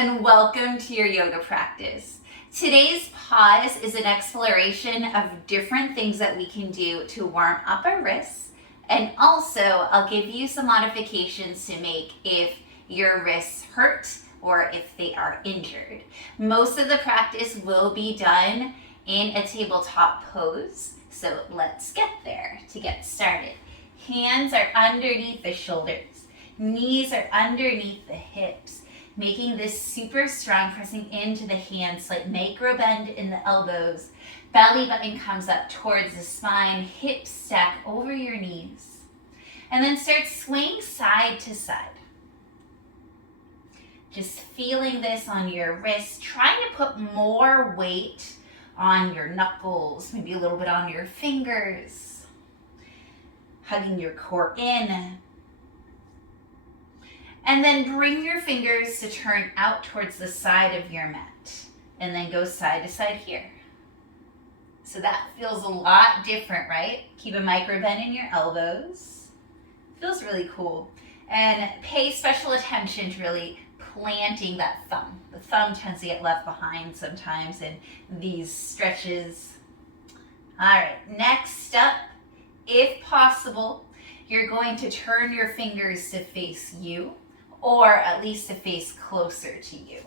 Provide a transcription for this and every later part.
and welcome to your yoga practice. Today's pause is an exploration of different things that we can do to warm up our wrists, and also I'll give you some modifications to make if your wrists hurt or if they are injured. Most of the practice will be done in a tabletop pose, so let's get there to get started. Hands are underneath the shoulders, knees are underneath the hips, making this super strong, pressing into the hands, slight micro bend in the elbows. Belly button comes up towards the spine, hips stack over your knees. And then start swaying side to side. Just feeling this on your wrists, trying to put more weight on your knuckles, maybe a little bit on your fingers. Hugging your core in. And then bring your fingers to turn out towards the side of your mat. And then go side to side here. So that feels a lot different, right? Keep a micro bend in your elbows. Feels really cool. And pay special attention to really planting that thumb. The thumb tends to get left behind sometimes in these stretches. All right, next up, if possible, you're going to turn your fingers to face you, or at least to face closer to you.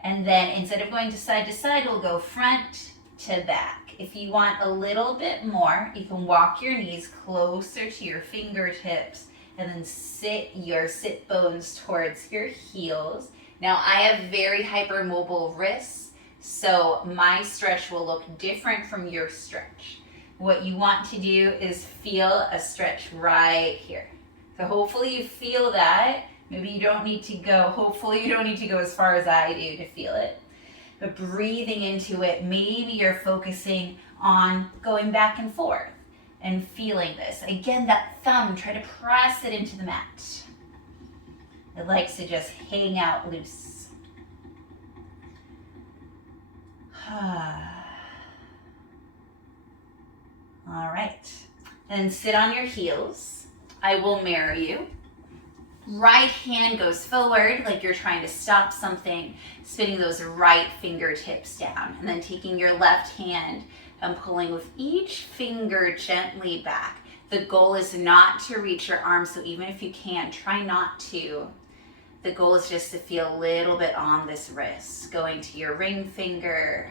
And then instead of going to side, we'll go front to back. If you want a little bit more, you can walk your knees closer to your fingertips and then sit your sit bones towards your heels. Now I have very hypermobile wrists, so my stretch will look different from your stretch. What you want to do is feel a stretch right here. So hopefully you feel that. Maybe you don't need to go, hopefully you don't need to go as far as I do to feel it. But breathing into it, maybe you're focusing on going back and forth and feeling this. Again, that thumb, try to press it into the mat. It likes to just hang out loose. All right, and sit on your heels. I will mirror you. Right hand goes forward like you're trying to stop something, spinning those right fingertips down, and then taking your left hand and pulling with each finger gently back. The goal is not to reach your arm, so even if you can, try not to. The goal is just to feel a little bit on this wrist, going to your ring finger,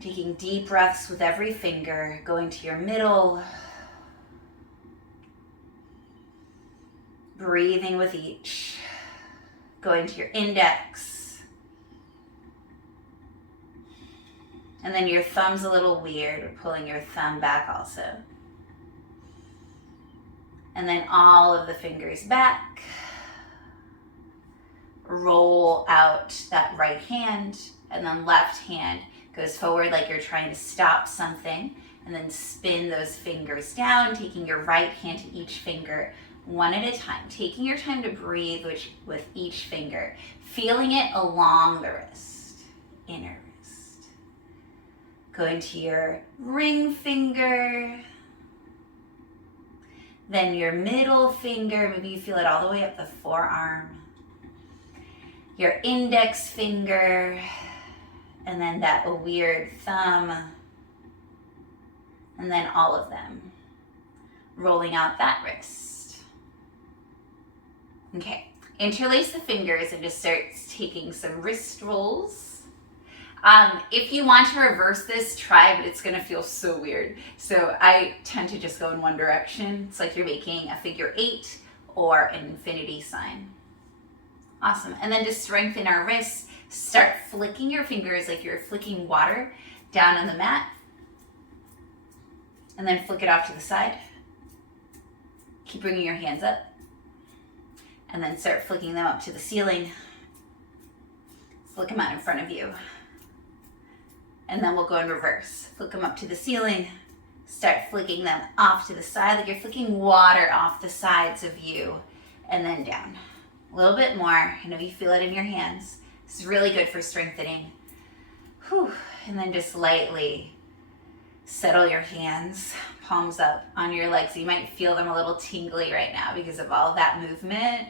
taking deep breaths with every finger, going to your middle, breathing with each, going to your index, and then your thumb's a little weird, we're pulling your thumb back also. And then all of the fingers back, roll out that right hand, and then left hand goes forward like you're trying to stop something, and then spin those fingers down, taking your right hand to each finger, one at a time, taking your time to breathe with each finger, feeling it along the wrist, inner wrist. Going to your ring finger, then your middle finger, maybe you feel it all the way up the forearm, your index finger, and then that weird thumb, and then all of them, rolling out that wrist. Okay, interlace the fingers and just start taking some wrist rolls. If you want to reverse this, try, but it's gonna feel so weird. So I tend to just go in one direction. It's like you're making a figure 8 or an infinity sign. Awesome, and then to strengthen our wrists, start flicking your fingers like you're flicking water down on the mat. And then flick it off to the side. Keep bringing your hands up. And then start flicking them up to the ceiling. Flick them out in front of you. And then we'll go in reverse. Flick them up to the ceiling. Start flicking them off to the side like you're flicking water off the sides of you. And then down. A little bit more. I know you feel it in your hands. This is really good for strengthening. Whew. And then just lightly settle your hands, palms up on your legs. You might feel them a little tingly right now because of all that movement.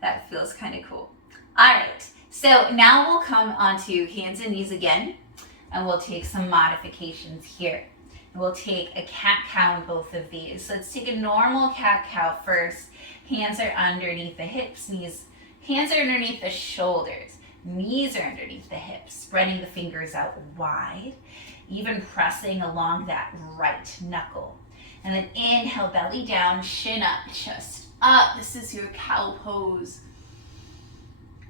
That feels kind of cool. All right, so now we'll come onto hands and knees again, and we'll take some modifications here. We'll take a cat-cow in both of these. So let's take a normal cat-cow first. Hands are underneath the hips, hands are underneath the shoulders, knees are underneath the hips, spreading the fingers out wide, even pressing along that right knuckle. And then inhale, belly down, shin up, chest up. This is your cow pose.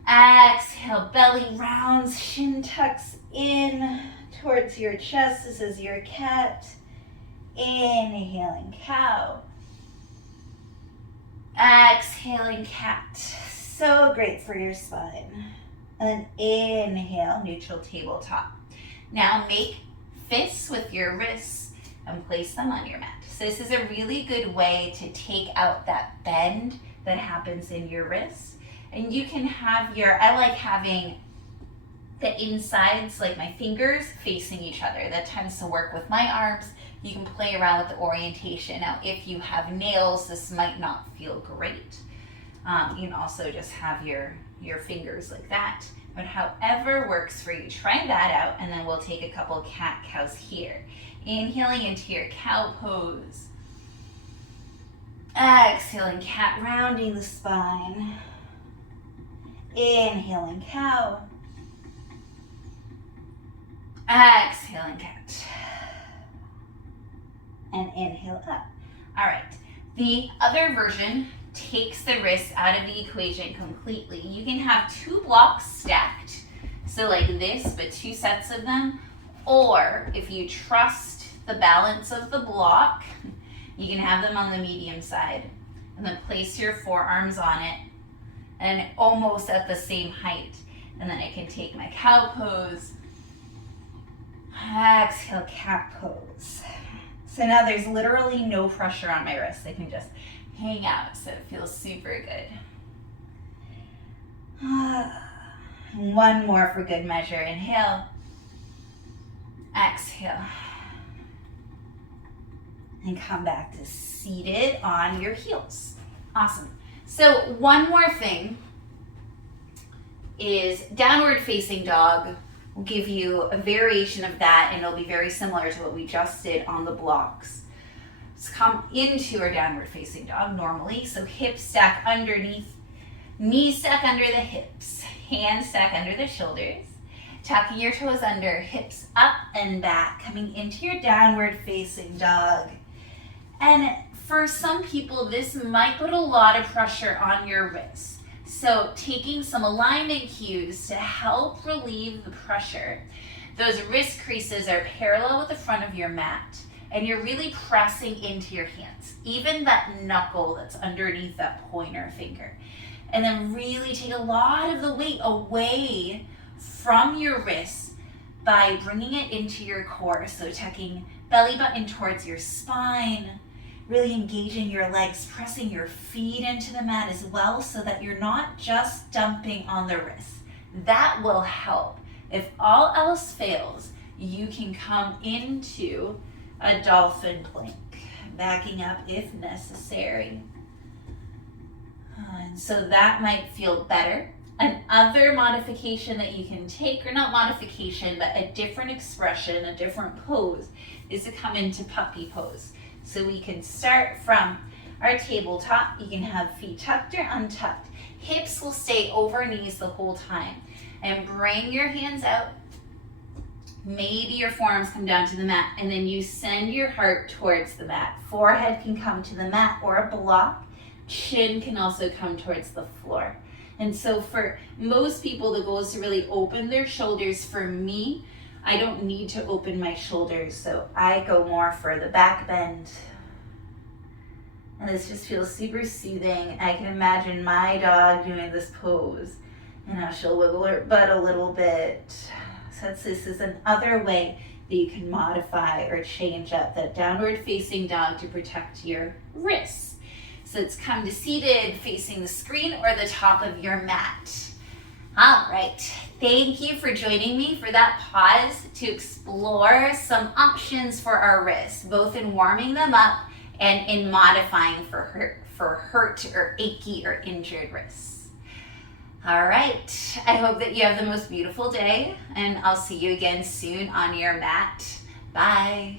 Exhale, belly rounds, shin tucks in towards your chest. This is your cat. Inhaling cow. Exhaling cat. So great for your spine. And inhale, neutral tabletop. Now make fists with your wrists and place them on your mat. So this is a really good way to take out that bend that happens in your wrists. And you can have I like having the insides, like my fingers, facing each other. That tends to work with my arms. You can play around with the orientation. Now, if you have nails, this might not feel great. You can also just have your fingers like that. But however works for you, try that out, and then we'll take a couple cat-cows here. Inhaling into your cow pose. Exhaling cat, rounding the spine. Inhaling cow. Exhaling cat. And inhale up. All right. The other version takes the wrists out of the equation completely. You can have 2 blocks stacked, so like this, but 2 sets of them. Or if you trust the balance of the block, you can have them on the medium side and then place your forearms on it and almost at the same height. And then I can take my cow pose. Exhale, cat pose. So now there's literally no pressure on my wrists. They can just hang out, so it feels super good. One more for good measure. Inhale. Exhale. And come back to seated on your heels. Awesome. So one more thing is downward facing dog. We'll give you a variation of that, and it'll be very similar to what we just did on the blocks. Let's come into our downward facing dog normally. So hips stack underneath, knees stack under the hips, hands stack under the shoulders, tucking your toes under, hips up and back, coming into your downward facing dog. And for some people, this might put a lot of pressure on your wrists. So taking some alignment cues to help relieve the pressure. Those wrist creases are parallel with the front of your mat, and you're really pressing into your hands, even that knuckle that's underneath that pointer finger. And then really take a lot of the weight away from your wrists by bringing it into your core. So tucking belly button towards your spine, really engaging your legs, pressing your feet into the mat as well so that you're not just dumping on the wrists. That will help. If all else fails, you can come into a dolphin plank, backing up if necessary. And so that might feel better. Another modification that you can take, or not modification, but a different expression, a different pose, is to come into puppy pose. So we can start from our tabletop. You can have feet tucked or untucked. Hips will stay over knees the whole time. And bring your hands out. Maybe your forearms come down to the mat, and then you send your heart towards the mat. Forehead can come to the mat or a block. Chin can also come towards the floor. And so for most people, the goal is to really open their shoulders. For me, I don't need to open my shoulders, so I go more for the back bend. And this just feels super soothing. I can imagine my dog doing this pose. And now she'll wiggle her butt a little bit. So this is another way that you can modify or change up that downward facing dog to protect your wrists. So it's come to seated, facing the screen or the top of your mat. All right, thank you for joining me for that pause to explore some options for our wrists, both in warming them up and in modifying for hurt or achy or injured wrists. All right. I hope that you have the most beautiful day, and I'll see you again soon on your mat. Bye.